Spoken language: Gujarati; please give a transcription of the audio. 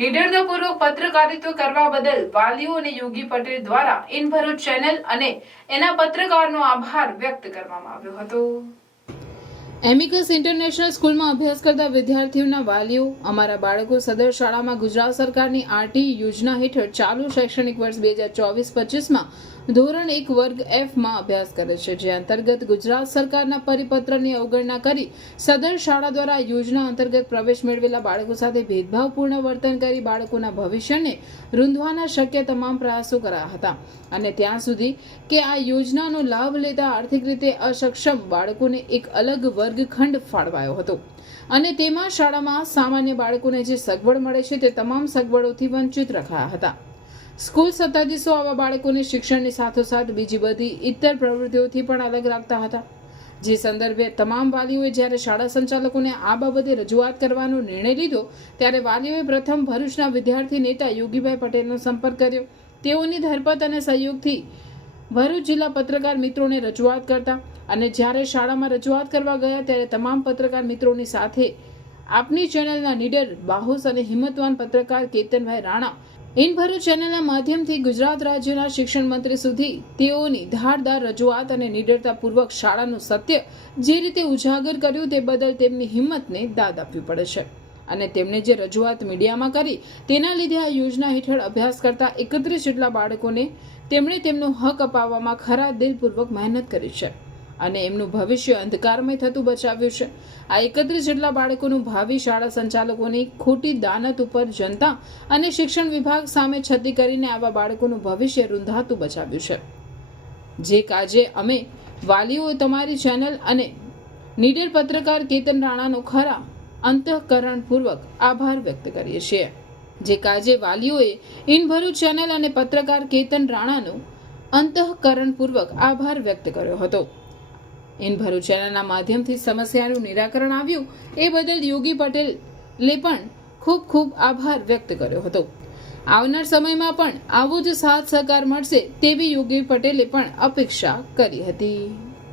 નિડરતાપૂર્વક પત્રકારિતા કરવા બદલ વાલીઓ અને યોગી પટેલ દ્વારા ઇન ભરૂચ ચેનલ અને એના પત્રકારનો આભાર વ્યક્ત કરવામાં આવ્યો હતો. એમિકસ ઇન્ટરનેશનલ સ્કૂલમાં અભ્યાસ કરતા વિદ્યાર્થીઓના વાલીઓ અમારા બાળકો સદર શાળામાં ગુજરાત સરકારની આરટી યોજના હેઠળ ચાલુ શૈક્ષણિક વર્ષ 2024-25માં ધોરણ 1 વર્ગ F માં અભ્યાસ કરે છે, જે અંતર્ગત ગુજરાત સરકારના પરિપત્રની અવગણના કરી સદર શાળા દ્વારા યોજના અંતર્ગત પ્રવેશ મેળવેલા બાળકો સાથે ભેદભાવપૂર્ણ વર્તન કરી બાળકોના ભવિષ્યને રૂંધવાના શક્ય તમામ પ્રયાસો કરાયા હતા અને ત્યાં સુધી કે આ યોજનાનો લાભ લેતા આર્થિક રીતે અસક્ષમ બાળકોને એક અલગ વર્ગખંડ ફાળવાયો હતો અને તેમાં શાળામાં સામાન્ય બાળકોને જે સગવડ મળે છે તે તમામ સગવડોથી વંચિત રખાયા હતા. સ્કૂલ સત્તાધીશો આવા બાળકોને શિક્ષણની સાથોસાથ બીજી બધી ઇતર પ્રવૃત્તિઓથી પણ અલગ રાખતા હતા, જે સંદર્ભે તમામ વાલીઓએ જ્યારે શાળા સંચાલકોને આ બાબતે રજૂઆત કરવાનો નિર્ણય લીધો ત્યારે વાલીઓએ પ્રથમ ભરૂચના વિદ્યાર્થી નેતા યોગીભાઈ પટેલનો સંપર્ક કર્યો. તેઓની ધરપત અને સહયોગથી ભરૂચ જિલ્લા પત્રકાર મિત્રોને રજૂઆત કરતા અને જ્યારે શાળામાં રજૂઆત કરવા ગયા ત્યારે તમામ પત્રકાર મિત્રોની સાથે આપની ચેનલના નીડર, બાહોશ અને હિંમતવાન પત્રકાર કેતનભાઈ રાણા ઇન ભરૂચ ચેનલના માધ્યમથી ગુજરાત રાજ્યના શિક્ષણ મંત્રી સુધી તેઓની ધારદાર રજૂઆત અને નિડરતાપૂર્વક શાળાનું સત્ય જે રીતે ઉજાગર કર્યું તે બદલ તેમની હિંમતને દાદ આપવી પડે છે અને તેમણે જે રજૂઆત મીડિયામાં કરી તેના લીધે આ યોજના હેઠળ અભ્યાસ કરતા 31 જેટલા બાળકોને તેમણે તેમનો હક અપાવવામાં ખરા દિલપૂર્વક મહેનત કરી છે અને એમનું ભવિષ્ય અંધકારમય થતું બચાવ્યું છે. આ 31 જેટલા બાળકોનું ભાવિ શાળા સંચાલકોની ખોટી દાનત ઉપર જનતા અને શિક્ષણ વિભાગ સામે છતી કરીને આવા બાળકોનું ભવિષ્ય રૂંધાતું બચાવ્યું છે. જે કાજે અમે વાલીઓ તમારી ચેનલ અને નીડર પત્રકાર કેતન રાણાનો ખરા અંતઃકરણપૂર્વક આભાર વ્યક્ત કરીએ છીએ. જે કાજે વાલીઓએ ઇન ભરૂચ ચેનલ અને પત્રકાર કેતન રાણાનો અંતઃકરણપૂર્વક આભાર વ્યક્ત કર્યો હતો. ઇન ભરૂચ ચેનલના માધ્યમથી સમસ્યાનું નિરાકરણ આવ્યું એ બદલ યોગી પટેલે પણ ખૂબ ખૂબ આભાર વ્યક્ત કર્યો હતો. આવનાર સમયમાં પણ આવો જ સાથ સહકાર મળશે તેવી યોગી પટેલે પણ અપેક્ષા કરી હતી.